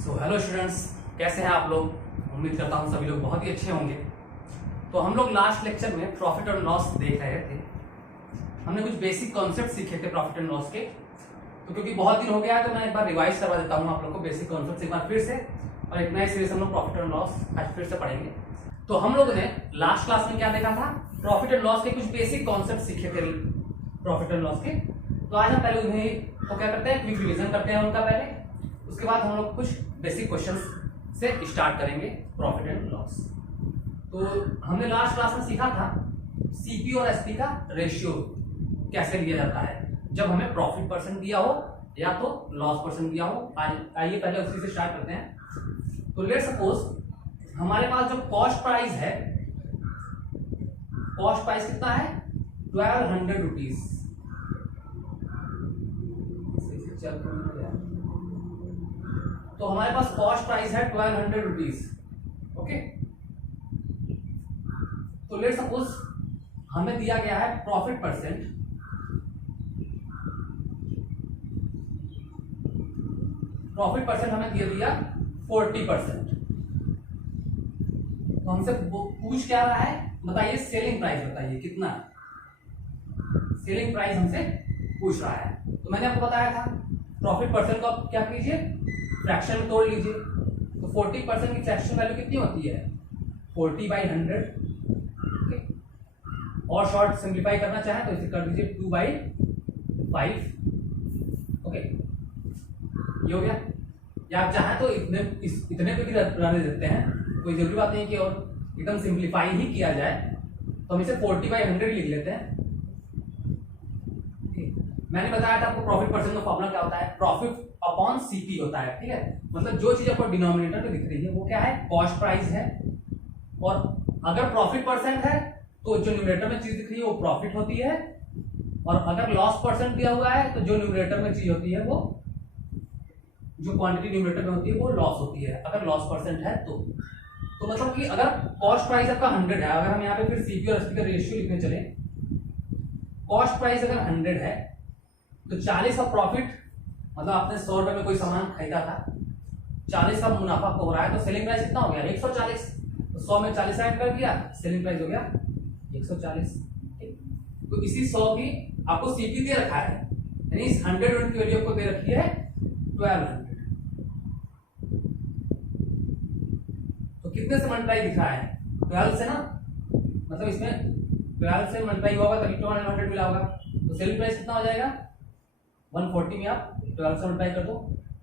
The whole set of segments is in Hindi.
हेलो स्टूडेंट्स, कैसे हैं आप लोग। उम्मीद करता हूँ सभी लोग बहुत ही अच्छे होंगे। तो हम लोग लास्ट लेक्चर में प्रॉफिट और लॉस देख रहे थे। हमने कुछ बेसिक कॉन्सेप्ट सीखे थे प्रॉफिट एंड लॉस के। तो क्योंकि बहुत दिन हो गया है तो मैं एक बार रिवाइज करवा देता हूँ आप लोग को बेसिक कॉन्सेप्ट एक बार फिर से, और एक नए सीरीज हम लोग प्रॉफिट एंड लॉस आज फिर से पढ़ेंगे। तो हम लोगों ने लास्ट क्लास में क्या देखा था, प्रॉफिट एंड लॉस के कुछ बेसिक कॉन्सेप्ट सीखे थे प्रॉफिट एंड लॉस के। तो आज हम पहले उन्हें तो क्या करते हैं, क्विक रिवीजन करते हैं उनका पहले। उसके बाद हम लोग कुछ बेसिक क्वेश्चंस से स्टार्ट करेंगे प्रॉफिट एंड लॉस। तो हमने लास्ट क्लास में सीखा था सीपी और एसपी का रेशियो कैसे लिया जाता है जब हमें प्रॉफिट परसेंट दिया हो या तो लॉस परसेंट दिया हो। आइए पहले उसी से स्टार्ट करते हैं। तो लेट्स सपोज हमारे पास जो कॉस्ट प्राइस है, कॉस्ट प्राइस कितना है 1200 रुपीज। तो हमारे पास कॉस्ट प्राइस है 1200 रुपीज। ओके, तो लेट्स सपोज हमें दिया गया है प्रॉफिट परसेंट। प्रॉफिट परसेंट हमें दे दिया 40%। तो हमसे पूछ क्या रहा है, बताइए सेलिंग प्राइस, बताइए कितना सेलिंग प्राइस हमसे पूछ रहा है। तो मैंने आपको बताया था प्रॉफिट परसेंट को आप क्या कीजिए, फ्रैक्शन में तोड़ लीजिए। तो 40% की फ्रैक्शन वैल्यू कितनी होती है 40/100। और शॉर्ट सिंप्लीफाई करना चाहें तो इसे कर दीजिए 2/5। ओके, ये हो गया। या आप चाहें तो इतने पे भी रहने देते हैं, कोई जरूरी बात नहीं कि और एकदम सिंप्लीफाई ही किया जाए। तो हम इसे 40/100 लिख लेते हैं। मैंने बताया था आपको प्रॉफिट परसेंट का फॉर्मूला क्या होता है, प्रॉफिट अपॉन सीपी होता है। ठीक है, मतलब जो चीज आपको डिनोमिनेटर पे दिख रही है वो क्या है, कॉस्ट प्राइस है। और अगर प्रॉफिट परसेंट है तो जो न्यूमरेटर में चीज दिख रही है वो प्रॉफिट होती है, और अगर लॉस परसेंट दिया हुआ है तो जो न्यूमरेटर में चीज होती है वो, जो क्वांटिटी न्यूमरेटर में होती है वो लॉस होती है अगर लॉस परसेंट है तो। मतलब कि अगर कॉस्ट प्राइस आपका 100 है, अगर हम यहाँ पे फिर सीपी और एसपी का रेशियो लिखने चले, कॉस्ट प्राइस अगर 100 है तो 40 का प्रॉफिट, मतलब आपने 100 रुपए में कोई सामान खरीदा था, 40 का मुनाफा आपको हो रहा है, तो सेलिंग प्राइस कितना हो गया 140। तो 100 में 40 ऐड कर दिया, सेलिंग प्राइस हो गया 140। तो इसी 100 की आपको सीपी दे रखा है, यानी इस 100 यूनिट की वैल्यू आपको दे रखी है 1200। तो कितने से मल्टीप्लाई दिख रहा है 12 से ना, मतलब इसमें 12 से मल्टीप्लाई हुआ होगा तभी 1200 मिला होगा। तो सेलिंग प्राइस कितना हो जाएगा 140 में आप 12 से मल्टीप्लाई कर दो,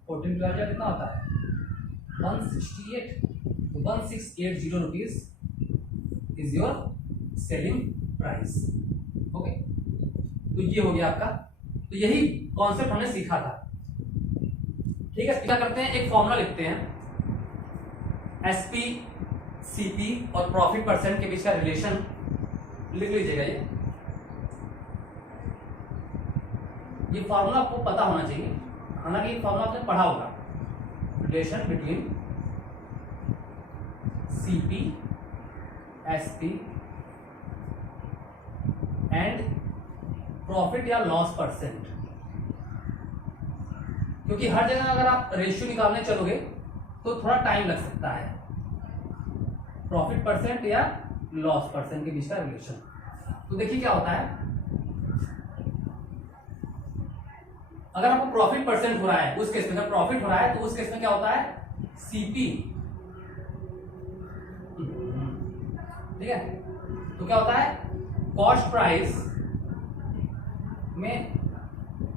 14 12 कितना होता है 168। तो 1680 rupees is your selling price. Okay, तो ये हो गया आपका। तो यही कॉन्सेप्ट हमने सीखा था। ठीक है, क्या करते हैं, एक फॉर्मूला लिखते हैं, एसपी सीपी और प्रॉफिट परसेंट के बीच का रिलेशन लिख लीजिएगा। ये फॉर्मूला आपको पता होना चाहिए, हालांकि ये फॉर्मूला आपने पढ़ा होगा, relation between CP SP and profit या लॉस परसेंट। क्योंकि हर जगह अगर आप रेशियो निकालने चलोगे तो थोड़ा टाइम लग सकता है, प्रॉफिट परसेंट या लॉस परसेंट के बीच का रिलेशन। तो देखिए क्या होता है, अगर आपको प्रॉफिट परसेंट हो रहा है उस केस में, अगर प्रॉफिट हो रहा है तो उस केस में क्या होता है सीपी। ठीक है, तो क्या होता है कॉस्ट प्राइस में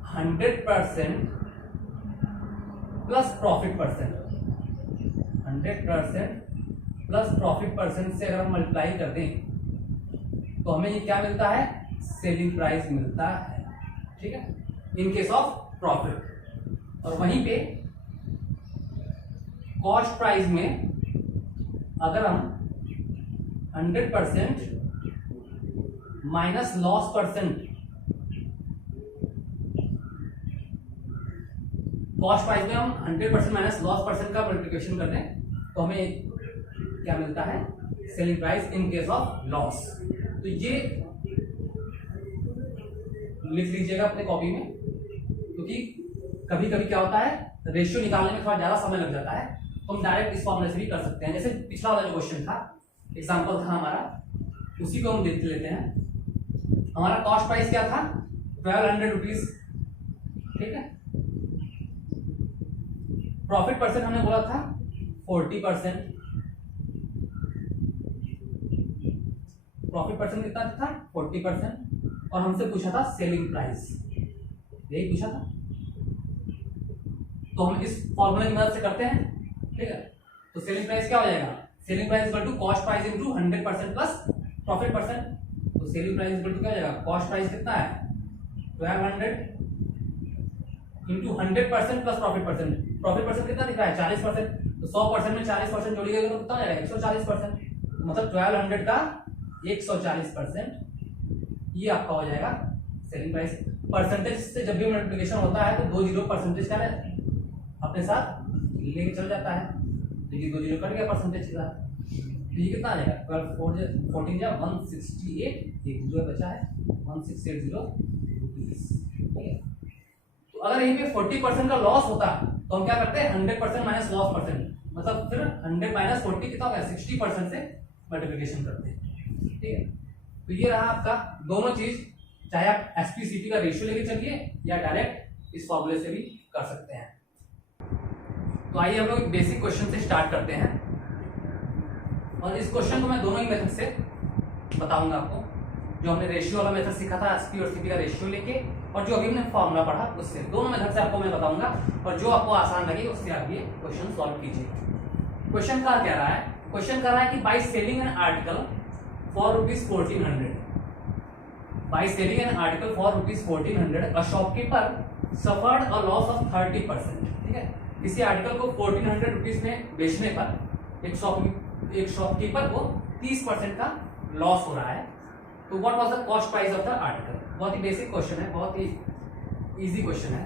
100% plus profit percent, 100% plus profit percent से अगर हम मल्टीप्लाई कर दें तो हमें ये क्या मिलता है, सेलिंग प्राइस मिलता है। ठीक है, इन केस ऑफ प्रॉफिट। और वहीं पे कॉस्ट प्राइस में अगर हम 100% minus loss percent, cost price में हम 100% माइनस लॉस परसेंट का मल्टीप्लिकेशन कर दें तो हमें क्या मिलता है, selling price in case of loss. तो ये लिख लीजिएगा अपने कॉपी में, क्योंकि कभी कभी क्या होता है रेशियो निकालने में थोड़ा ज्यादा समय लग जाता है, तो हम डायरेक्ट इस फॉर्मूले से भी कर सकते हैं। जैसे पिछला वाला जो क्वेश्चन था, एग्जांपल था हमारा, उसी को हम देख लेते हैं। हमारा कॉस्ट प्राइस क्या था, 1200 रुपीज, ठीक है। प्रॉफिट परसेंट हमने बोला था 40%, प्रॉफिट परसेंट कितना था 40%, और हमसे पूछा था सेलिंग प्राइस, यही पूछा था। तो हम इस फॉर्मूले की मदद से करते हैं, ठीक है। तो सेलिंग प्राइस क्या हो जाएगा, selling price equal to cost price into 100% plus profit percent. तो सेलिंग प्राइस इक्वल टू क्या हो जाएगा, कॉस्ट प्राइस कितना है 1200 into 100% plus profit percent. Profit percent कितना दिख रहा है 40%, तो 100% में 40% जोड़िएगा तो कितना हो जाएगा 140%। मतलब 1200 का 140%, ये आपका हो जाएगा सेलिंग प्राइस। परसेंटेज से जब भी मल्टीप्लिकेशन होता है तो 2 जीरो परसेंटेज का अपने साथ लेके चल जाता है, देखिए 2 जीरो कट गया परसेंटेज के साथ। तो ये कितना आ जाएगा 12 14 जा 168, एक जीरो बचा है 1680 रुपीस, ठीक है। तो अगर यहीं पे 40% का लॉस होता तो हम क्या करते हैं 100% माइनस लॉस परसेंट, मतलब फिर 100 माइनस 40 कितना हो गया 60% से मल्टीप्लिकेशन करते हैं, ठीक है। तो ये रहा आपका दोनों चीज, चाहे आप एसपीसीपी का रेशियो लेके चलिए या डायरेक्ट इस फॉर्मूले से भी कर सकते हैं। तो आइए हम लोग बेसिक क्वेश्चन से स्टार्ट करते हैं, और इस क्वेश्चन को मैं दोनों ही मेथड से बताऊंगा आपको। जो हमने रेशियो वाला मेथड सीखा था एसपी और सीपी का रेशियो लेके, और जो अभी हमने फॉर्मूला पढ़ा उससे, दोनों मेथड से आपको मैं बताऊंगा, और जो आपको आसान लगे उससे आप ये क्वेश्चन सॉल्व कीजिए। क्वेश्चन का क्या रहा है, क्वेश्चन कर रहा है कि by selling an article for ₹1400, by selling an article for ₹1400 a shopkeeper suffered a loss of 30%, ठीक है। किसी आर्टिकल को 1400 रुपीज में बेचने पर एक शॉपकीपर को 30% का लॉस हो रहा है। तो what was the cost price of the article. बहुत ही बेसिक क्वेश्चन है, बहुत ही इजी क्वेश्चन है।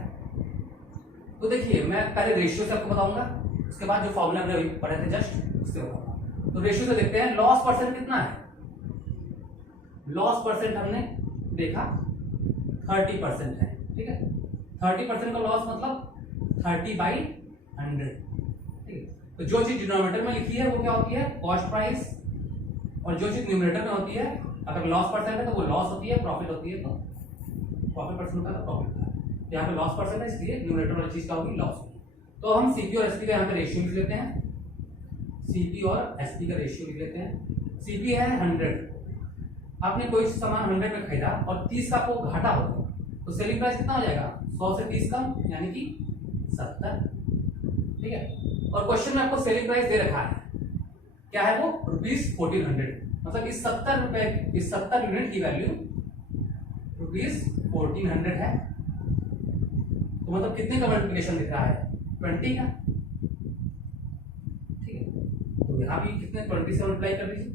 तो देखिए मैं पहले रेशियो से आपको बताऊंगा, उसके बाद जो फॉर्मूला हमने अभी पढ़े थे जस्ट उससे बताऊंगा। तो रेशियो से देखते हैं, लॉस परसेंट कितना है, लॉस परसेंट हमने देखा 30% है, ठीक है। 30% का लॉस मतलब 30/100, ठीक है। तो जो चीज डिनोमिनेटर में लिखी है वो क्या होती है कॉस्ट प्राइस, और जो चीज न्यूमरेटर में होती है, अगर लॉस परसेंट है तो वो लॉस होती है, प्रॉफिट होती है तो प्रॉफिट परसेंट होता है, प्रॉफिट होता है। यहाँ पे लॉस परसेंट है इसलिए न्यूमरेटर वाली चीज क्या होगी लॉस होगी। तो हम सीपी और एसपी का यहाँ पे रेशियो लिख लेते हैं, सीपी और एसपी का रेशियो लिख लेते हैं। सीपी है 100, आपने कोई सामान 100 में खरीदा और 30 का आपको घाटा हो गया, तो सेलिंग प्राइस कितना हो जाएगा 100 से 30 कम यानी कि 70, ठीक है। और क्वेश्चन में आपको सेलिंग प्राइस दे रखा है, क्या है वो ₹1400, मतलब इस 70 रुपए, इस 70 यूनिट की वैल्यू ₹1400 है। तो मतलब कितने का मल्टीप्लिकेशन दिख रहा है 20 का, ठीक है। तो यहाँ भी कितने 20 से मल्टीप्लाई कर दीजिए,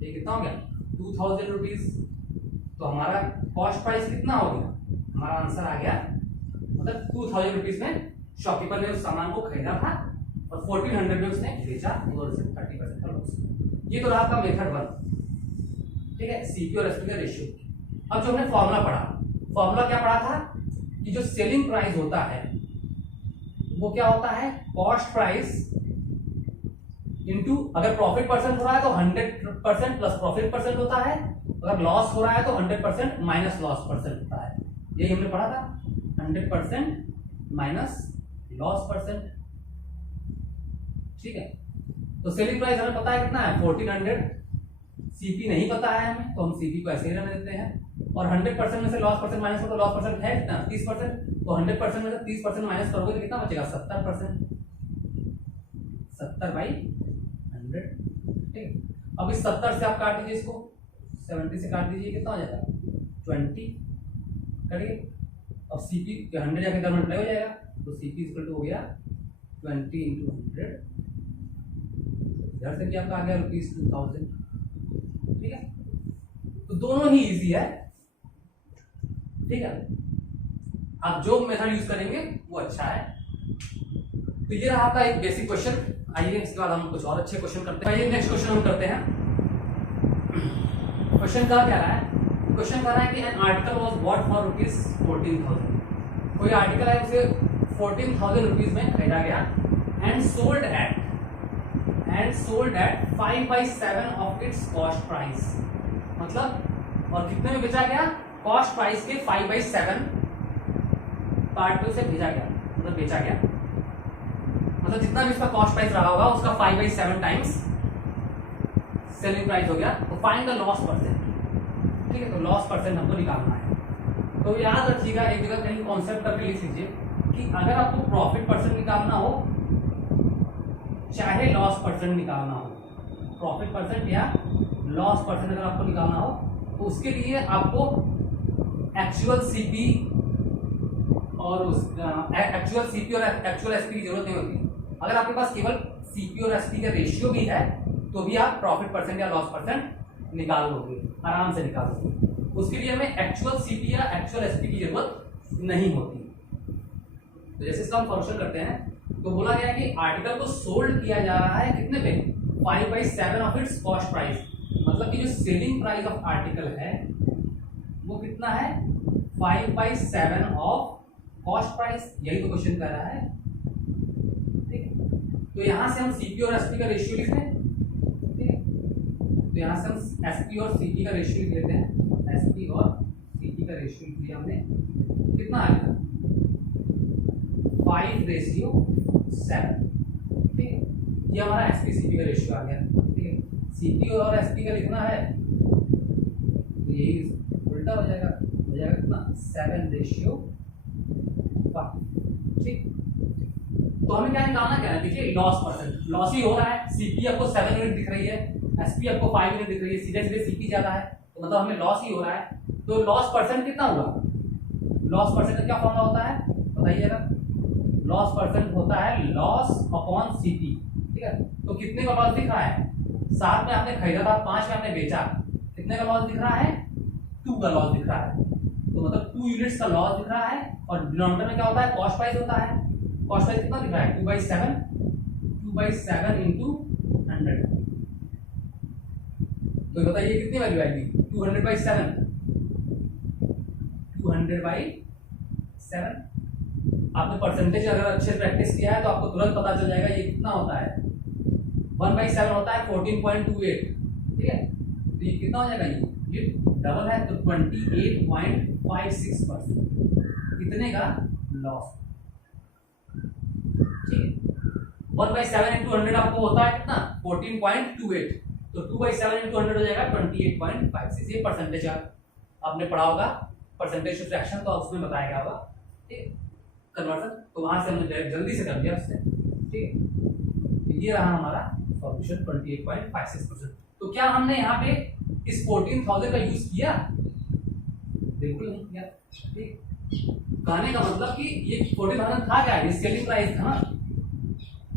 ये कितना हो गया 2000 रुपीज। तो हमारा कॉस्ट प्राइस कितना हो गया, हमारा आंसर आ गया, मतलब 2000 रुपीज में शॉपकीपर ने उस सामान को खरीदा था और 1400 में उसने बेचा, तो 30% का लॉस। ये तो रहा आपका मेथड 1, ठीक है, सीपी और एसपी का रेशियो। अब जो हमने फॉर्मूला पढ़ा, फॉर्मूला क्या पढ़ा था कि जो सेलिंग प्राइस होता है वो क्या होता है कॉस्ट प्राइस इनटू, अगर प्रॉफिट परसेंट हो रहा है तो 100% प्लस प्रॉफिट परसेंट होता है, अगर लॉस हो रहा है तो 100% माइनस लॉस परसेंट होता है। यही हमने पढ़ा था, 100% माइनस लॉस परसेंट, ठीक है। तो सेलिंग प्राइस हमें पता है कितना है 1400, सीपी नहीं पता है हमें, तो हम सीपी को ऐसे ही रहने देते हैं। और 100% में से लॉस परसेंट माइनस हो तो लॉस परसेंट है कितना 30%, तो 100% में से 30% माइनस करोगे तो कितना बचेगा 70%, 70/100, ठीक है। अब इस 70 से आप काट दीजिए, इसको 70 से काट दीजिए, कितना हो जाएगा 20, करिए। अब सीपी 100 जाके इधर मल्टीप्लाई हो जाएगा, तो सीपी इक्वल टू हो गया 20 × 100, इधर से भी आपका आ गया ₹2000, ठीक है। तो दोनों ही इजी है, ठीक है। आप जो मेथड यूज करेंगे वो अच्छा है। तो ये रहा आपका एक बेसिक क्वेश्चन। आइए इसके बाद हम कुछ और अच्छे क्वेश्चन करते हैं। आइए नेक्स्ट क्वेश्चन हम करते हैं। क्वेश्चन का क्या रहा है, क्वेश्चन कह रहा है कि an article was bought for ₹14,000, कोई आर्टिकल है उसे 14,000 रुपीज में खरीदा गया and sold at 5/7 of its cost price, मतलब और कितने में बेचा गया, कॉस्ट प्राइस के 5/7 पार्ट पे उसे भेजा गया, मतलब बेचा गया, मतलब जितना भी इसका कॉस्ट प्राइस रहा होगा उसका 5/7 टाइम्स सेलिंग प्राइस हो गया। तो फाइंड द लॉस परसेंट, ठीक है, तो लॉस परसेंट हमको निकालना है। तो याद रखिएगा, एक जगह कहीं कॉन्सेप्ट करके लिख लीजिए कि अगर आपको प्रॉफिट परसेंट निकालना हो चाहे लॉस परसेंट निकालना हो, प्रॉफिट परसेंट या लॉस परसेंट अगर आपको निकालना हो तो उसके लिए आपको एक्चुअल सीपी और एक्चुअल सीपी और एक्चुअल एसपी की जरूरत नहीं होती। अगर आपके पास केवल सीपी और एसपी का रेशियो भी है तो भी आप प्रॉफिट परसेंट या लॉस परसेंट निकाल लोगे, आराम से निकाल लोगे। उसके लिए हमें एक्चुअल सीपी या एक्चुअल एसपी की जरूरत नहीं होती। तो जैसे इसका हम फंक्शन करते हैं तो बोला गया कि आर्टिकल को सोल्ड किया जा रहा है कितने पे, 5/7 ऑफ इट्स कॉस्ट प्राइस, मतलब कि जो सेलिंग प्राइस ऑफ आर्टिकल है वो कितना है, 5/7 ऑफ कॉस्ट प्राइस, यही तो क्वेश्चन कर रहा है, ठीक है। तो यहां से हम सीपी और एसपी का रेशियो लिख लें, ठीक है, तो यहां से हम एसपी और सीपी का रेशियो लिख लेते हैं, एसपी और सीपी का रेशियो लिख लिया हमने, कितना आएगा 5/7, ठीक है, ये हमारा एसपी सीपी का रेशियो आ गया, ठीक है। सीपी और एसपी का लिखना है तो यही उल्टा हो जाएगा कितना 7/5, ठीक। तो हमें क्या निकालना, क्या है, देखिए लॉस परसेंट, लॉस ही हो रहा है, सीपी आपको 7 यूनिट दिख रही है, एसपी आपको 5 यूनिट दिख रही है, सीधे सीधे सीपी ज्यादा है तो मतलब हमें लॉस ही हो रहा है। तो लॉस परसेंट कितना हुआ, लॉस परसेंट का क्या फॉर्मूला होता है बताइएगा, लॉस परसेंट होता है लॉस अपॉन सीपी, ठीक है। तो कितने का लॉस दिख रहा है, 7 में आपने खरीदा था, 5 में आपने बेचा, कितने का लॉस दिख रहा है, 2 का लॉस दिख रहा है, तो मतलब 2 यूनिट्स का लॉस दिख रहा है। और डिनोमिनेटर में क्या होता है, कॉस्ट प्राइस होता है, कॉस्ट प्राइस कितना दिख रहा है 2/7 इंटू 100, तो बताइए कितनी वैल्यू आएगी 200/7, 200/7। आपने परसेंटेज अगर अच्छे से प्रैक्टिस किया है तो आपको तुरंत पता चल जाएगा ये कितना होता है, 1/7 होता है 14.28, ठीक है। तो ये कितना हो जाएगा, ये डबल है तो 28.56% कितने का लॉस, ठीक है। 1/7 इंटू 100 आपको होता है कितना 14.28, तो 2/7 इंटू 100 हो जाएगा 28.56। ये परसेंटेज आपने पढ़ा होगा, परसेंटेज टू फ्रैक्शन, तो उसमें बताया गया होगा, ठीक है, कन्वर्जन। तो वहां से हमने जल्दी से कर दिया उससे, ठीक है। तो ये रहा हमारा सॉल्यूशन 28.56%। तो क्या हमने यहाँ पे इस 14,000 का यूज किया, बिल्कुल नहीं किया, ठीक। कहने का मतलब कि ये 14,000 था क्या, ये सेलिंग प्राइस था ना,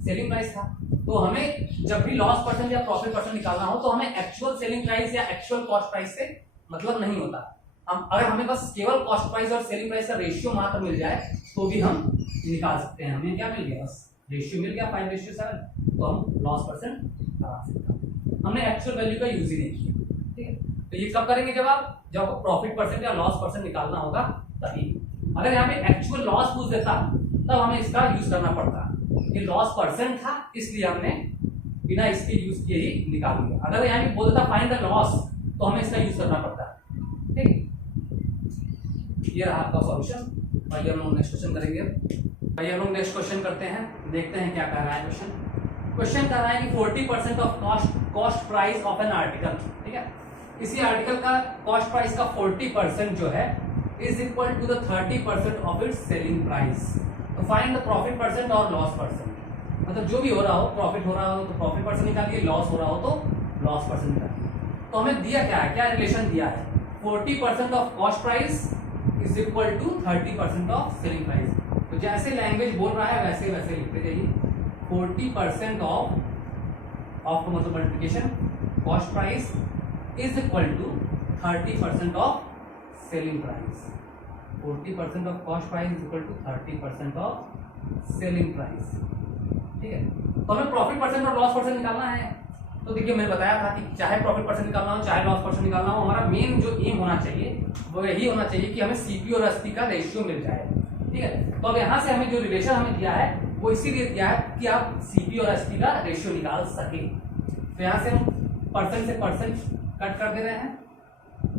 सेलिंग प्राइस था। तो हमें जब भी लॉस परसेंट या प्रॉफिट परसेंट निकालना हो तो हमें एक्चुअल सेलिंग प्राइस या एक्चुअल कॉस्ट प्राइस से मतलब नहीं होता। हम अगर हमें बस केवल कॉस्ट प्राइस और सेलिंग प्राइस का रेशियो मात्र मिल जाए तो भी हम निकाल सकते हैं। हमें क्या मिल गया, बस रेशियो मिल गया 5/7, तो हम लॉस परसेंट निकाल सकते हैं। हमने एक्चुअल वैल्यू का यूज ही नहीं किया, ठीक है। तो ये कब करेंगे, जब प्रॉफिट परसेंट या लॉस परसेंट निकालना होगा तभी। अगर यहाँ पे एक्चुअल लॉस पूछ देता तब हमें इसका यूज करना पड़ता, ये लॉस परसेंट था इसलिए हमने बिना इसके यूज किए ही निकाल लिया। अगर यहाँ पे बोल देता फाइंड द लॉस तो हमें इसका यूज करना पड़ता, ठीक। ये रहा आपका सॉल्यूशन। आइए हम लोग नेक्स्ट क्वेश्चन करेंगे। आइए हम लोग नेक्स्ट क्वेश्चन करते हैं, देखते हैं क्या कह रहा है क्वेश्चन। क्वेश्चन कह रहा है कि 40% of cost price of an article, ठीक है। किसी आर्टिकल का कॉस्ट प्राइस का 40% जो है is equal to the 30% of its selling price. तो फाइंड द प्रॉफिट परसेंट और लॉस परसेंट, मतलब जो भी हो रहा हो, प्रॉफिट हो रहा हो तो प्रॉफिट परसेंट निकालिए, लॉस हो रहा हो तो लॉस परसेंट निकालिए। तो हमें दिया क्या है, क्या रिलेशन दिया है, 40% of cost price is equal to 30% of selling price. तो जैसे लैंग्वेज बोल रहा है वैसे वैसे लिखते जाइए, 40% ऑफ का मतलब multiplication cost price is equal to 30% of selling price. 40% of cost price is equal to 30% of selling price, ठीक है। तो हमें प्रॉफिट परसेंट और लॉस परसेंट निकालना है। तो देखिए मैंने बताया था कि चाहे प्रॉफिट परसेंट निकालना हो चाहे लॉस परसेंट निकालना हो, हमारा मेन जो एम होना चाहिए वो यही होना चाहिए कि हमें सीपी और एसपी का रेशियो मिल जाए, ठीक है। तो अब यहाँ से हमें जो रिलेशन हमें दिया है वो इसीलिए दिया है कि आप सीपी और एसपी का रेशियो निकाल सके। तो यहाँ से हम परसेंट से परसेंट कट कर दे रहे हैं,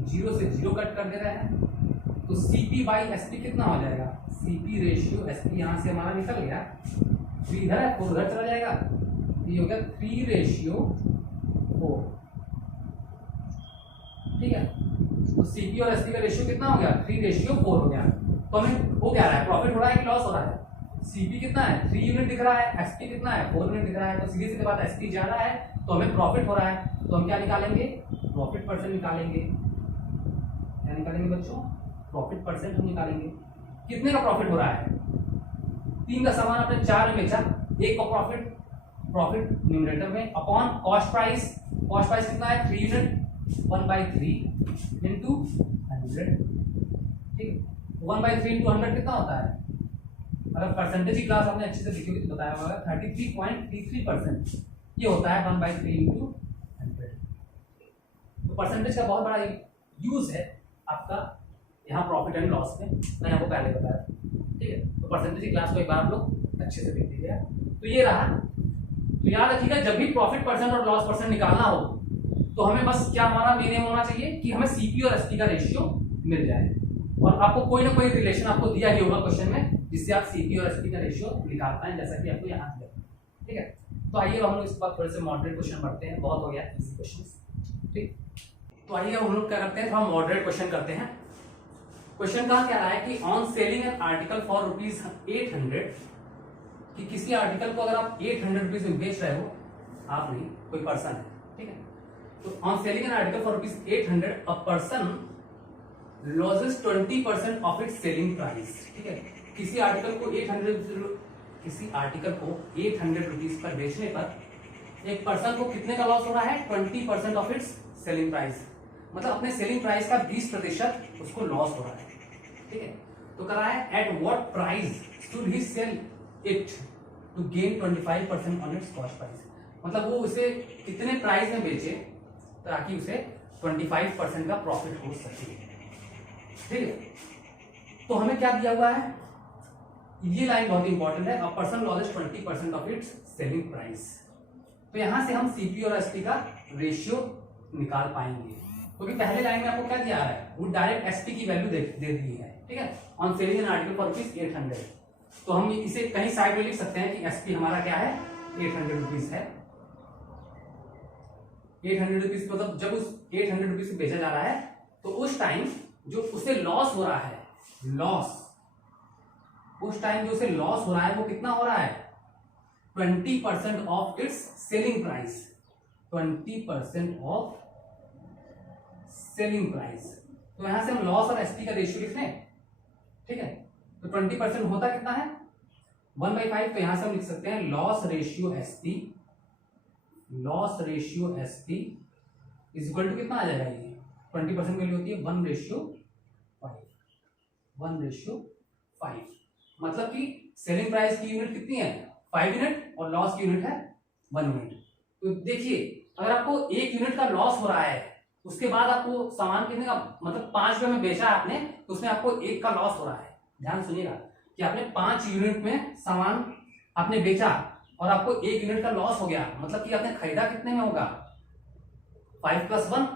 0 से 0 कट कर दे रहे हैं, तो सीपी बाई एसपी कितना हो जाएगा, सीपी रेशियो एसपी यहाँ से हमारा निकल गया, 3 इधर है 4 उधर चला जाएगा, ये हो गया 3:4। ठीक है, तो सीपी और एसपी का रेशियो कितना हो गया, 3:4 हो गया। तो हमें वो क्या रहा है, प्रॉफिट हो रहा है कि लॉस हो रहा है, सीपी कितना है 3 यूनिट दिख रहा है, एसपी कितना है 4 यूनिट दिख रहा है, तो सीधी सीधी बात एसपी ज्यादा है तो हमें प्रॉफिट हो रहा है। तो हम क्या निकालेंगे, प्रॉफिट परसेंट निकालेंगे। क्या निकालेंगे बच्चों, प्रॉफिट परसेंट हम निकालेंगे। कितने का प्रॉफिट हो रहा है, 3 का सामान आपने 4 में बेचा, 1 का प्रॉफिट, प्रॉफिट न्यूमरेटर में upon cost price, cost price कितना है 3 यूनिट, 1/3 इंटू 100। ठीक, 1/3 इंटू 100 कितना होता है, अगर परसेंटेज की क्लास आपने अच्छे से लिखी हुई तो बताया होगा 33.33% ये होता है 1/3 इंटू 100। तो परसेंटेज का बहुत बड़ा यूज है आपका यहाँ प्रॉफिट एंड लॉस में, मैं आपको पहले बताया। ठीक है, तो परसेंटेज की क्लास को एक बार आप लोग अच्छे से देख लीजिए। तो ये रहा, तो याद रखिएगा जब भी प्रॉफिट परसेंट और लॉस परसेंट निकालना हो तो हमें बस क्या हमारा मेन एम होना चाहिए कि हमें सीपी और एसपी का रेशियो मिल जाए, और आपको कोई ना कोई रिलेशन आपको दिया ही होगा क्वेश्चन में जिससे आप सीपी और एसपी का रेशियो निकाल पाए, जैसा कि आपको यहाँ दिया। ठीक है, तो आइए हम लोग इसके बाद थोड़े से मॉडरेट क्वेश्चन बढ़ते हैं, बहुत हो गया इजी क्वेश्चन। ठीक, तो आइए हम लोग क्या करते हैं, थोड़ा मॉडरेट क्वेश्चन करते हैं। क्वेश्चन कहाँ क्या रहा है कि on selling an article for ₹800, कि किसी आर्टिकल को अगर आप 800 रुपीज में बेच रहे हो, आप नहीं कोई पर्सन है, ठीक है, तो on selling an article for ₹800 a person losses 20% of its selling price. ठीक है, किसी आर्टिकल को 800 रुपीज पर बेचने पर एक पर्सन को कितने का लॉस हो रहा है, 20% ऑफ इट्स सेलिंग प्राइस, मतलब अपने सेलिंग प्राइस का 20% उसको लॉस हो रहा है। ठीक है, तो करा है at what price should he sell it to gain 25% on its cost price, मतलब वो उसे कितने प्राइस में बेचे ताकि उसे 25% का प्रॉफिट हो सके। ठीक है, तो हमें क्या दिया हुआ है, ये लाइन बहुत इंपॉर्टेंट है, a person losses 20% of its selling price. तो यहां से हम सीपी और एसपी का रेशियो निकाल पाएंगे, क्योंकि पहले लाइन में आपको क्या दिया है, वो डायरेक्ट एसपी की वैल्यू दे दी है। ठीक है, on selling an article for ₹800, तो हम इसे कहीं साइड में लिख सकते हैं कि एसपी हमारा क्या है 800 रुपीज है। 800 रुपीज मतलब जब उस 800 रुपीज से बेचा जा रहा है तो उस टाइम जो उसे लॉस हो रहा है, लॉस उस टाइम जो उसे लॉस हो रहा है वो कितना हो रहा है, 20% of its selling price, 20% of selling price. तो यहां से हम लॉस और एसपी का रेशियो लिख लें। ठीक है, तो 20% होता कितना है 1/5, तो यहां से हम लिख सकते हैं loss ratio SP, loss ratio SP is equal to कितना आ जाएगा, ये 20% वैल्यू होती है 1:5, मतलब कि सेलिंग प्राइस की यूनिट कितनी है 5 यूनिट और लॉस की यूनिट है 1 यूनिट। तो देखिए अगर आपको 1 यूनिट का लॉस हो रहा है, उसके बाद आपको सामान कितने का, मतलब 5 रुपए में बेचा आपने, तो उसमें आपको 1 का लॉस हो रहा है। ध्यान सुनिएगा कि आपने 5 यूनिट में सामान आपने बेचा और आपको 1 यूनिट का लॉस हो गया, मतलब कि आपने खरीदा कितने में होगा 5 + 1।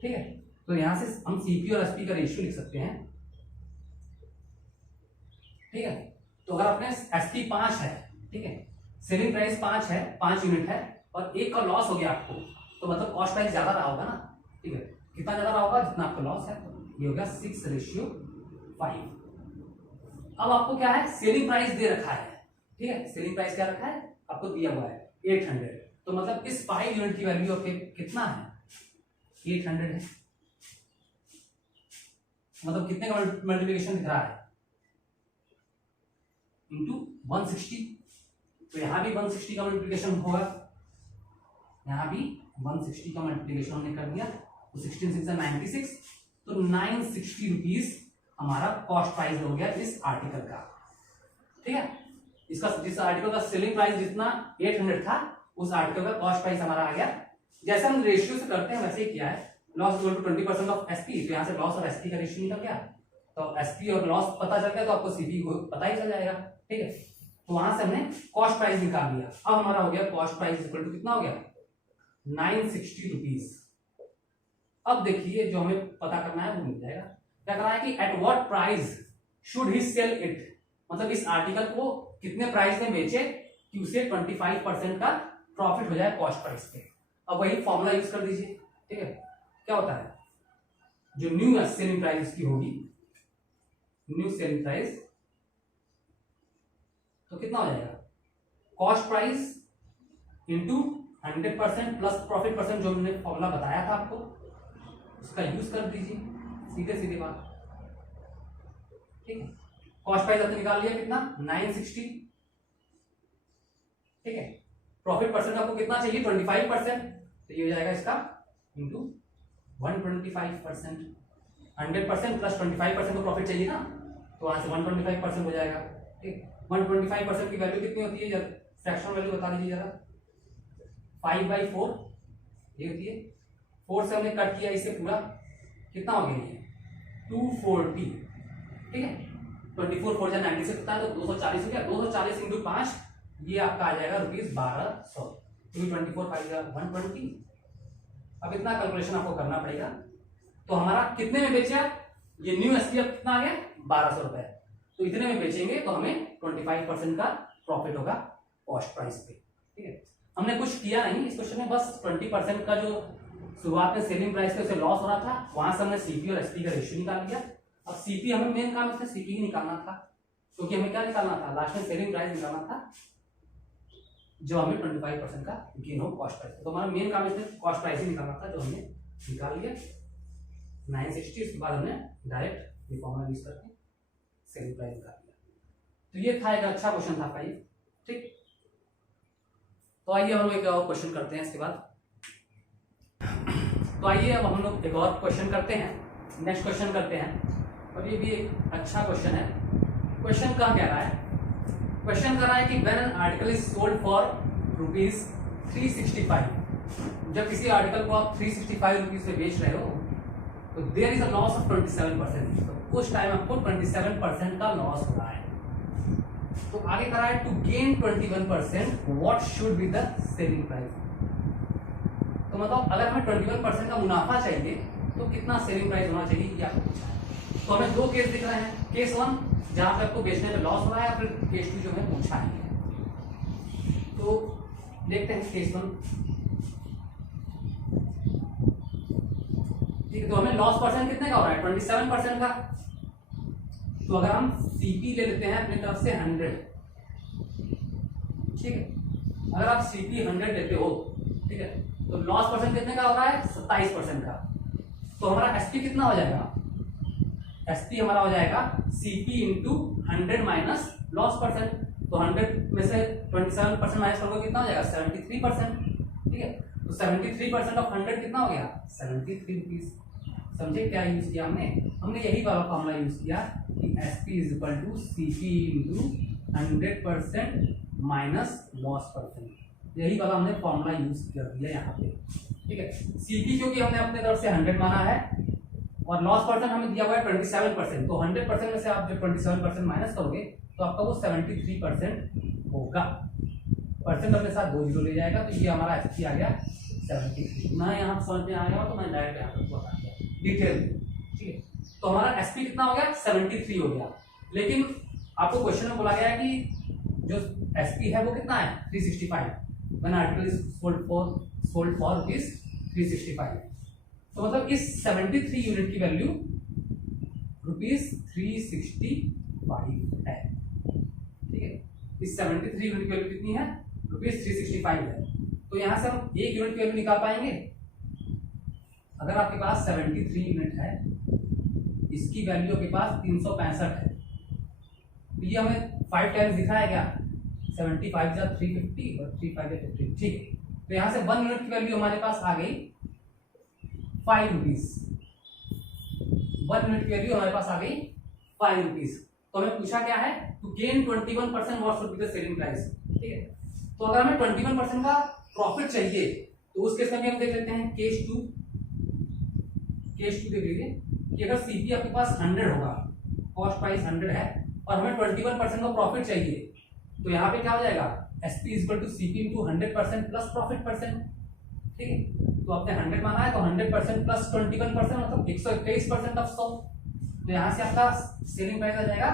ठीक है, तो यहां से हम सीपी और एसपी का रेशियो लिख सकते हैं। ठीक है, तो अगर अपने एसपी 5 है, ठीक है, सेलिंग प्राइस 5 है, 5 यूनिट है और 1 का लॉस हो गया आपको, तो मतलब कॉस्ट प्राइस ज्यादा रहा होगा ना। ठीक है, कितना ज्यादा रहा होगा जितना आपका लॉस है, ये होगा 6:5। अब आपको क्या है सेलिंग प्राइस दे रखा है। ठीक है, सेलिंग प्राइस क्या रखा है आपको दिया हुआ है 800, तो मतलब इस 5 यूनिट की वैल्यू आपके कितना है 800 है, मतलब कितने का मल्टीप्लिकेशन दिख रहा है इंटू 160, तो यहां भी 160 का मल्टीप्लिकेशन होगा, यहां भी 160 का मल्टीप्लिकेशन हमने कर दिया, तो 16 6 96, तो 960 रुपीज हमारा कॉस्ट प्राइस हो गया इस आर्टिकल का। ठीक है, इसका जिस आर्टिकल का सेलिंग प्राइस जितना 800 था, उस आर्टिकल का कॉस्ट प्राइस हमारा आ गया। जैसे हम रेशियो से करते हैं वैसे ही किया है, loss equal to 20% of SP, तो यहां से लॉस और एसपी का रेशियो निकल गया, तो तो एसपी और लॉस पता चल गया तो आपको सीपी को पता ही चल जाएगा, ठीक है। तो वहां से हमने कॉस्ट प्राइस निकाल लिया। अब हमारा हो गया कॉस्ट प्राइस इक्वल टू कितना हो गया 960 रुपीज। अब देखिए जो हमें पता करना है वो मिल जाएगा। क्या करना है कि at what price should he sell it, मतलब इस आर्टिकल को कितने प्राइस में बेचे कि उसे 25% का प्रॉफिट हो जाए कॉस्ट प्राइस पे। अब वही फॉर्मूला यूज कर दीजिए, ठीक है। क्या होता है जो न्यू सेलिंग प्राइस की होगी, न्यू सेलिंग प्राइस तो कितना हो जाएगा cost price into 100% plus profit percent जो हमने फॉर्मूला बताया था आपको, उसका यूज कर दीजिए, सीधे सीधे बात, ठीक है। कॉस्ट प्राइस आपने निकाल लिया कितना 960, ठीक है। प्रॉफिट परसेंट आपको कितना चाहिए 25%, तो ये हो जाएगा इसका इंटू 125%। 100% प्लस 25% तो प्रॉफिट चाहिए ना, तो वहां से 125% हो जाएगा, ठीक। 125% की वैल्यू कितनी होती है, फ्रैक्शनल वैल्यू बता दीजिए जरा। 5/4 ये होती है। 4 से हमने कट किया इसे पूरा, कितना हो गया ये 240, ठीक है। 24 4 90 से कितना है तो 240 हो गया। 240 इंटू 5 ये आपका आ जाएगा ₹1200, 24 5 120। अब इतना कैलकुलेशन आपको करना पड़ेगा। तो हमारा कितने में बेचा, ये न्यू एसपीएफ कितना आ गया 1200 रुपए, तो इतने में बेचेंगे तो हमें 25% का प्रॉफिट होगा कॉस्ट प्राइस पे, ठीक है। हमने कुछ किया नहीं इस क्वेश्चन में, बस 20% का जो शुरुआत में सेलिंग प्राइस पे उसे लॉस हो रहा था, वहां से हमने सीपी और एसपी का रेशियो निकाल लिया। अब सीपी हमें मेन काम है सीपी ही निकालना था, क्योंकि हमें क्या निकालना था लास्ट में सेलिंग प्राइस निकालना था जो हमें 25% का गेन हो कॉस्ट प्राइस। तो हमारा मेन काम इसमें कॉस्ट प्राइस ही निकालना था, जो हमने निकाल लिया 960। उसके बाद हमने डायरेक्ट ये फॉर्मूला यूज करके सेलिंग प्राइस निकाल लिया। तो ये था एक अच्छा क्वेश्चन था आपका ये, ठीक। तो आइए हम लोग एक और क्वेश्चन करते हैं इसके बाद। तो आइए अब हम लोग एक और क्वेश्चन करते हैं, नेक्स्ट क्वेश्चन करते हैं, और ये भी एक अच्छा क्वेश्चन है। क्वेश्चन क्या कह रहा है, क्वेश्चन कर रहा है कि when an article is sold for ₹365, जब किसी आर्टिकल को आप 365 रुपीज पे बेच रहे हो तो there is a loss of 27%, तो उस टाइम आपको 27% का लॉस हो रहा है। तो आगे कर रहा है to gain 21% what should be the selling price. तो मतलब अगर हमें 21% का मुनाफा चाहिए तो कितना सेलिंग प्राइस होना चाहिए ये आपको पूछा है। तो हमें दो केस दिख रहे हैं, केस 1 जहां पे आपको बेचने में लॉस हो रहा है, फिर केस 2 जो है पूछा है। तो देखते हैं केस 1, ठीक है। तो हमें लॉस परसेंट कितने का हो रहा है 27% का। तो अगर हम सीपी ले लेते हैं अपनी तरफ से 100, ठीक है। अगर आप सीपी 100 लेते हो, ठीक है, तो लॉस परसेंट कितने का हो रहा है 27% का। तो हमारा एसपी कितना हो जाएगा, एसपी हमारा हो जाएगा CP into 100 minus loss percent. तो 100 में से 27% माइनस करोगे कितना हो जाएगा 73%, ठीक है। तो 73% ऑफ 100 कितना हो गया 73 रुपीज। समझे क्या यूज किया हमने यही वाला फॉर्मूला यूज किया कि SP is equal to CP into 100% minus loss percent. यही वाला हमने फॉर्मूला यूज कर दिया यहाँ पे, ठीक है। सीपी क्योंकि हमने अपने तरफ से 100 माना है और लॉस परसेंट हमें दिया हुआ है 27%, तो 100% में से आप जब 27% माइनस करोगे तो आपका वो 73% होगा। परसेंट अपने साथ 2 जीरो ले जाएगा, तो ये हमारा एसपी आ गया 73। ना यहाँ समझ में आया हो तो मैं डायरेक्ट यहाँ पर बता दिया डिटेल, ठीक है। तो हमारा एसपी कितना हो गया 73 हो गया। लेकिन आपको क्वेश्चन में बोला गया है कि जो एसपी है वो कितना है 365, when article is sold for ₹365। तो मतलब इस 73 यूनिट की वैल्यू ₹365 है, ठीक है। इस 73 यूनिट की वैल्यू कितनी है ₹365 है। तो यहां से हम 1 यूनिट की वैल्यू निकाल पाएंगे। अगर आपके पास 73 यूनिट है, इसकी वैल्यू आपके पास 365 है, तो ये हमें 5 टाइम्स दिखाया गया 75 जा 350 और 3 5 50, ठीक है। तो यहां से 1 यूनिट की वैल्यू हमारे पास आ गई 5 रुपीज। 1 यूनिट की वैल्यू हमारे पास आ गई 5 रुपीज। तो हमें पूछा क्या है to gain 21% what should be the selling price, ठीक है। तो अगर हमें 21% का प्रॉफिट चाहिए तो उस केस में हम देख लेते हैं केस 2 देख लीजिए कि अगर सीपी आपके पास 100 होगा कॉस्ट प्राइस 100 है और हमें 21% का प्रॉफिट चाहिए, तो यहाँ पे क्या हो जाएगा, SP equal to CP into 100% plus profit percent. ठीक है, तो आपने 100 माना है तो 100% प्लस 21% मतलब 121% ऑफ 100। तो यहाँ से आपका सेलिंग प्राइस आ जाएगा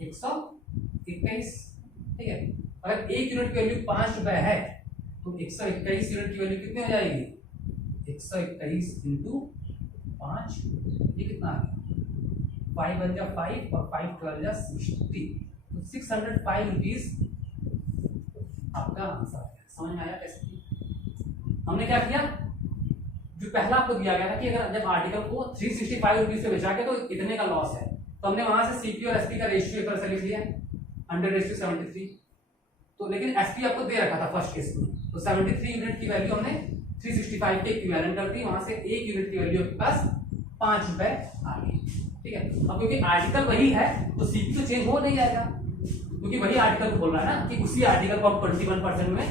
121। ठीक है, अगर एक यूनिट की वैल्यू 5 रुपए है तो 121 यूनिट की वैल्यू कितनी हो जाएगी, 121 इंटू 5, ये कितना आ गया, 5 बन जा 5 और 5 12 जा 60, तो 605 रुपीज आपका आंसर है। समझ में आया कैसे? हमने क्या किया, जो पहला आपको दिया गया था कि अगर जब आर्टिकल को 365 रुपीज से बेचा के तो इतने का लॉस है, तो हमने वहां से सीपी और एसपी का रेशियो एक तरह से लिख लिया 100:73। तो लेकिन एसपी आपको दे रखा था फर्स्ट केस में, तो 73 यूनिट की वैल्यू हमने 365 के इक्विवेलेंट कर दी, वहां से एक यूनिट की वैल्यू आपके पास 5 रुपए आ गई। ठीक है, अब क्योंकि आर्टिकल वही है तो सीपी तो चेंज हो नहीं जाएगा, क्योंकि वही आर्टिकल बोल रहा है ना कि उसी आर्टिकल को आप 21% में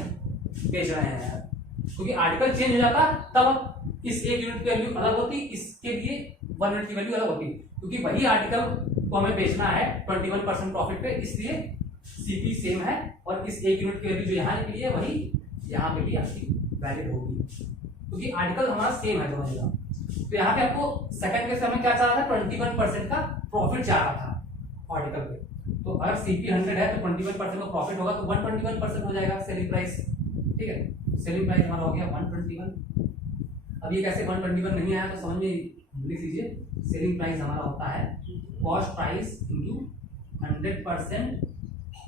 बेच रहे हैं, क्योंकि आर्टिकल चेंज हो जाता तब इस एक यूनिट की वैल्यू अलग होती, इसके लिए 1 यूनिट की वैल्यू अलग होती, क्योंकि वही आर्टिकल को हमें बेचना है 21% प्रॉफिट पे, इसलिए सीपी सेम है और इस एक यूनिट की वैल्यू जो यहाँ निकली है वही यहाँ पे भी आपकी वैलिड होगी, क्योंकि आर्टिकल हमारा सेम है दोनों जगह। तो यहाँ पे आपको सेकंड केस में हमें क्या चाह रहा था, 21% का प्रॉफिट चाह रहा था आर्टिकल पे, तो अगर सीपी 100 है तो 21% का प्रॉफिट होगा तो 121% हो जाएगा सेलिंग प्राइस। ठीक है, सेलिंग प्राइस हमारा हो गया 121। अब ये कैसे 121 नहीं आया तो समझ में लिख लीजिए, सेलिंग प्राइस हमारा होता है cost price into 100%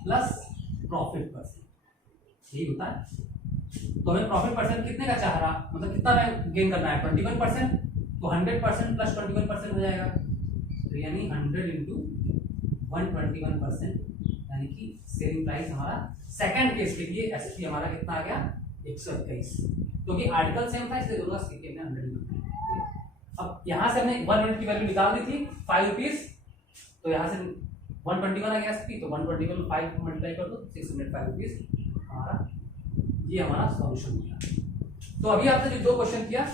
plus profit percent, यही होता है। तो हमें प्रॉफिट परसेंट कितने का चाह रहा, मतलब कितना में गेन करना है, 21%, तो 100% प्लस 21% हो जाएगा, तो यानी 100 इंटू 121%, यानी कि सेलिंग प्राइस हमारा सेकंड केस के लिए एसपी हमारा कितना आ गया 121, क्योंकि आर्टिकल सेम था इसलिए दोनों सीपी हमने 100 यूनिट। अब यहाँ से हमने 1 यूनिट की वैल्यू निकाल दी थी 5 रुपीज, तो यहाँ से 121 आ गया एसपी, तो 121 में 5 मल्टीप्लाई कर दो 605 रुपीज हमारा, ये हमारा सॉल्यूशन हो गया। तो अभी आपने जो 2 क्वेश्चन किया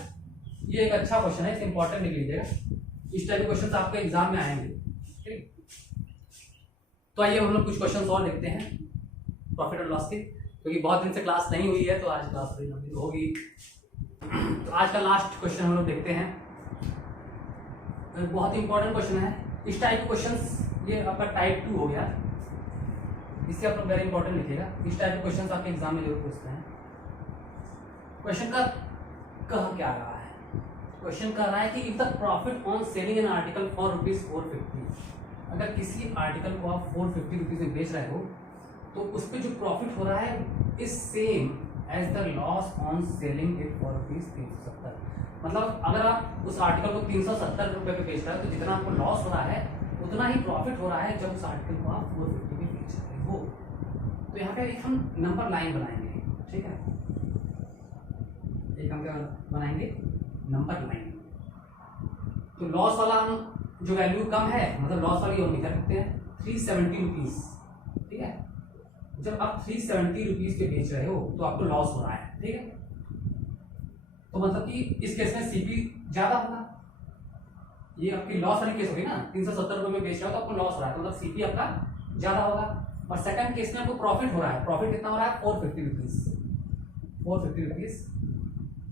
ये एक अच्छा क्वेश्चन है, इसे इंपॉर्टेंट लिख लीजिएगा, इस टाइप के क्वेश्चन आपके एग्जाम में आएंगे। ठीक, तो आइए हम लोग कुछ क्वेश्चन और देखते हैं प्रॉफिट और लॉस के, क्योंकि बहुत दिन से क्लास नहीं हुई है तो आज क्लास थोड़ी लंबी होगी। तो आज का लास्ट क्वेश्चन हम लोग देखते हैं, बहुत इंपॉर्टेंट क्वेश्चन है। इस टाइप के क्वेश्चंस, ये आपका टाइप 2 हो गया, इससे आप लोग वेरी इंपॉर्टेंट लिखिएगा, इस टाइप के क्वेश्चंस आपके एग्जाम में जरूर पूछते हैं। क्वेश्चन का कह क्या रहा है, क्वेश्चन कह रहा है कि if the profit on selling an article for ₹450, अगर किसी आर्टिकल को आप 450 रुपीज में बेच रहे हो तो उस पर जो प्रॉफिट हो रहा है is same as the loss on selling it for ₹370। मतलब अगर आप उस आर्टिकल को 370 रुपए पे बेच रहे हो तो जितना आपको लॉस हो रहा है उतना ही प्रॉफिट हो रहा है जब उस आर्टिकल को आप 450 में बेच रहे हो। तो यहाँ पे एक हम नंबर लाइन बनाएंगे, ठीक है, एक हम क्या बनाएंगे, नंबर लाइन। तो लॉस वाला हम जो वैल्यू कम है, मतलब लॉस वाली हम लिख सकते हैं 370 रुपीज। ठीक है, जब आप 370 रुपीज पे बेच रहे हो तो आपको लॉस हो रहा है। ठीक है, तो मतलब कि इस केस में सीपी ज्यादा होगा, ये आपकी लॉस वाली केस होगी ना, 370 रुपए में बेच रहे हो तो आपको लॉस हो रहा है, तो मतलब सीपी आपका ज्यादा होगा। और सेकंड केस में आपको प्रॉफिट हो रहा है, प्रॉफिट कितना हो रहा है 450 रुपीज, 450 रुपीज।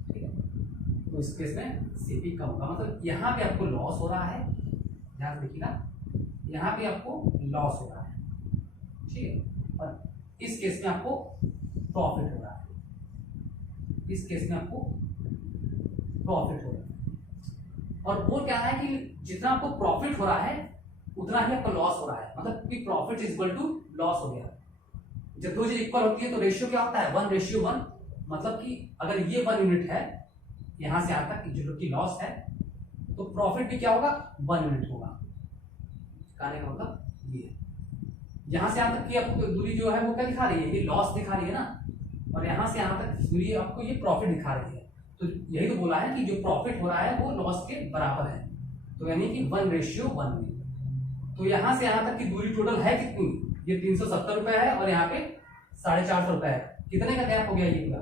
ठीक है, तो इस केस में सीपी कम होगा, मतलब यहाँ पे आपको लॉस हो रहा है, ध्यान देखिएगा, यहाँ पे आपको लॉस हो रहा है। ठीक है, और इस केस में आपको प्रॉफिट हो रहा है, इस केस में आपको प्रॉफिट हो रहा है। और वो क्या है कि जितना आपको प्रॉफिट हो रहा है उतना ही आपको लॉस हो रहा है, मतलब कि profit is equal to loss हो गया। जब दो चीज इक्वल होती है तो रेशियो क्या होता है 1:1, मतलब कि अगर ये 1 यूनिट है यहां से यहां तक जो कि लॉस है तो प्रॉफिट भी क्या होगा 1 यूनिट होगा। कहने का मतलब ये है, यहां से यहां तक की आपको दूरी जो है वो क्या दिखा रही है, ये लॉस दिखा रही है ना, और यहां से यहां तक दूरी आपको ये प्रॉफिट दिखा रही है। तो यही तो बोला है कि जो प्रॉफिट हो रहा है वो लॉस के बराबर है, तो यानी कि 1:1 में। तो यहां से यहां तक की दूरी टोटल है कितनी, ये 370 रुपए है और यहाँ पे 450 रुपए है, कितने का गैप हो गया, ये पूरा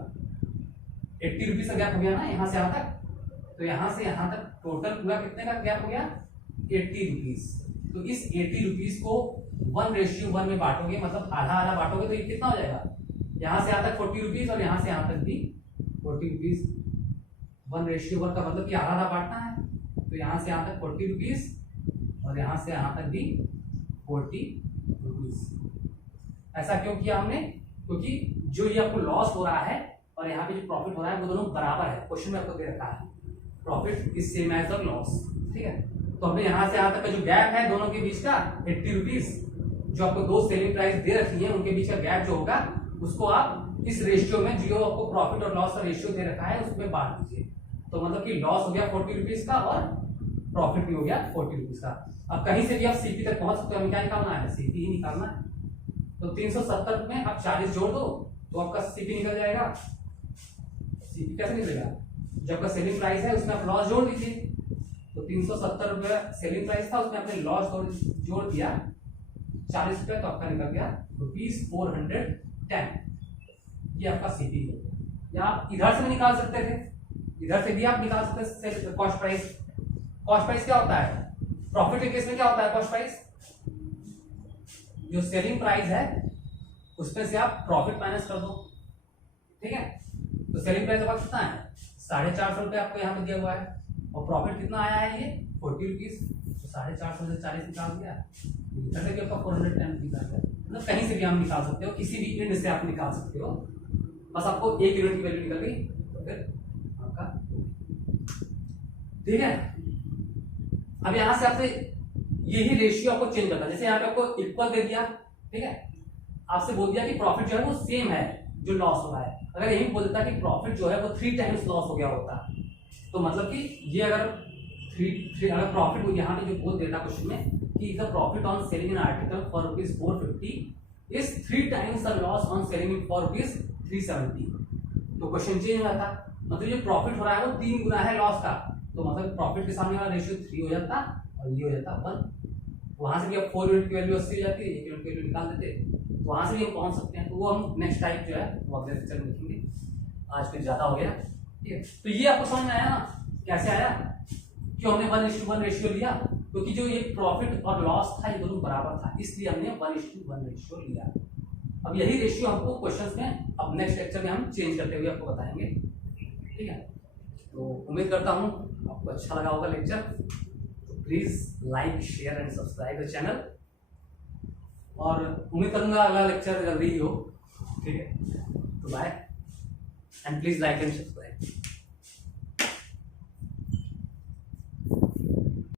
80 रुपीज का गैप हो गया ना यहाँ से यहाँ तक। तो यहाँ से यहाँ तक टोटल पूरा कितने का गैप हो गया 80 रुपीज। तो इस 80 रुपीज को 1:1 में बांटोगे, मतलब आधा आधा बांटोगे, तो ये कितना हो जाएगा, यहाँ से यहाँ तक 40 रुपीज और यहाँ से यहाँ तक भी 40 रुपीज। 1:1 का मतलब कि आधा आधा बांटना है, तो यहाँ से यहाँ तक 40 रुपीज और यहाँ से यहाँ तक भी 40 रुपीज। ऐसा क्यों किया हमने, क्योंकि जो ये आपको लॉस हो रहा है और यहाँ पे जो प्रॉफिट हो रहा है वो दोनों बराबर है। क्वेश्चन में आपको दे रखा है profit is same as the loss, ठीक है। तो हमने यहाँ से यहाँ तक का जो गैप है दोनों के बीच का 80 रुपीज, जो आपको दो सेलिंग प्राइस दे रखी है उनके बीच का गैप जो होगा उसको आप इस रेशियो में, जो आपको प्रॉफिट और लॉस का रेशियो दे रखा है उसमें बांट दीजिए। तो मतलब कि लॉस हो गया 40 रुपीज का और प्रॉफिट भी हो गया 40 रुपीज का। अब कहीं से भी आप सीपी तक पहुंच सकते हो, हमें क्या निकालना है, सीपी ही निकालना है। तो 370 में आप 40 जोड़ दो तो आपका सीपी निकल जाएगा। सीपी कैसे निकलेगा, जब का सेलिंग प्राइस है उसमें आप लॉस जोड़ दीजिए। तो 370 रुपये सेलिंग प्राइस था, उसमें आपने लॉस जोड़ दिया 40 रुपये, तो आपका निकल गया ₹410। ये आपका सीपी है। या आप इधर से भी निकाल सकते थे, इधर से भी आप निकाल सकते थे कॉस्ट प्राइस। कॉस्ट प्राइस क्या होता है, प्रॉफिट के केस में क्या होता है, कॉस्ट प्राइस जो सेलिंग प्राइस है उसमें से आप प्रॉफिट माइनस कर दो, ठीक है। तो सेलिंग प्राइस आपका कितना है, 450 रुपये आपको यहाँ पे दिया हुआ है और प्रॉफिट कितना आया है ये 40 रुपीज। तो 450 से 40 निकाल दिया, इधर से भी आपका 410 निकाल गया। मतलब कहीं से भी हम निकाल सकते हो, किसी भी यूनिट से आप निकाल सकते हो, बस आपको एक यूनिट की वैल्यू निकल गई तो फिर आपका, ठीक है। अब यहाँ से आपसे यही रेशियो आपको चेंज करना है। जैसे यहाँ पे आपको इक्वल दे दिया, ठीक है, आपसे बोल दिया कि प्रॉफिट जो है वो सेम है जो लॉस हो रहा है। अगर यही बोल देता कि प्रॉफिट जो है वो 3 टाइम्स लॉस हो गया होता, तो मतलब कि ये अगर अगर प्रॉफिट यहाँ पे जो बोल देता क्वेश्चन में कि the profit on selling an article for ₹450 is 3 times the loss on selling it for ₹370, तो क्वेश्चन चेंज हो जाता। मतलब जो प्रॉफिट हो रहा है वो 3 गुना है लॉस का, तो मतलब प्रॉफिट के सामने वाला रेशियो 3 हो जाता और ये हो जाता 1। वहां से भी अब 4 यूनिट की वैल्यू 80 हो जाती है, 1 यूनिट की वैल्यू निकाल देते, तो वहां से भी हम पहुंच सकते हैं। तो वो हम नेक्स्ट टाइप जो है वो अगले लेक्चर में लिखेंगे। आज फिर ज्यादा हो गया, ठीक है। तो ये आपको समझ में आया ना, कैसे आया, क्यों हमने 1:1 रेशियो लिया, क्योंकि जो ये प्रॉफिट और लॉस था ये दोनों बराबर था, इसलिए हमने 1:1 रेशियो लिया। अब यही रेशियो हमको क्वेश्चंस में अब नेक्स्ट लेक्चर में हम चेंज करते हुए आपको बताएंगे, ठीक है। तो उम्मीद करता हूँ आपको अच्छा लगा होगा lecture. Please like share and subscribe the channel, और उम्मीद करूंगा अगला लेक्चर जल्दी ही हो, ठीक है। तो bye and please like and subscribe.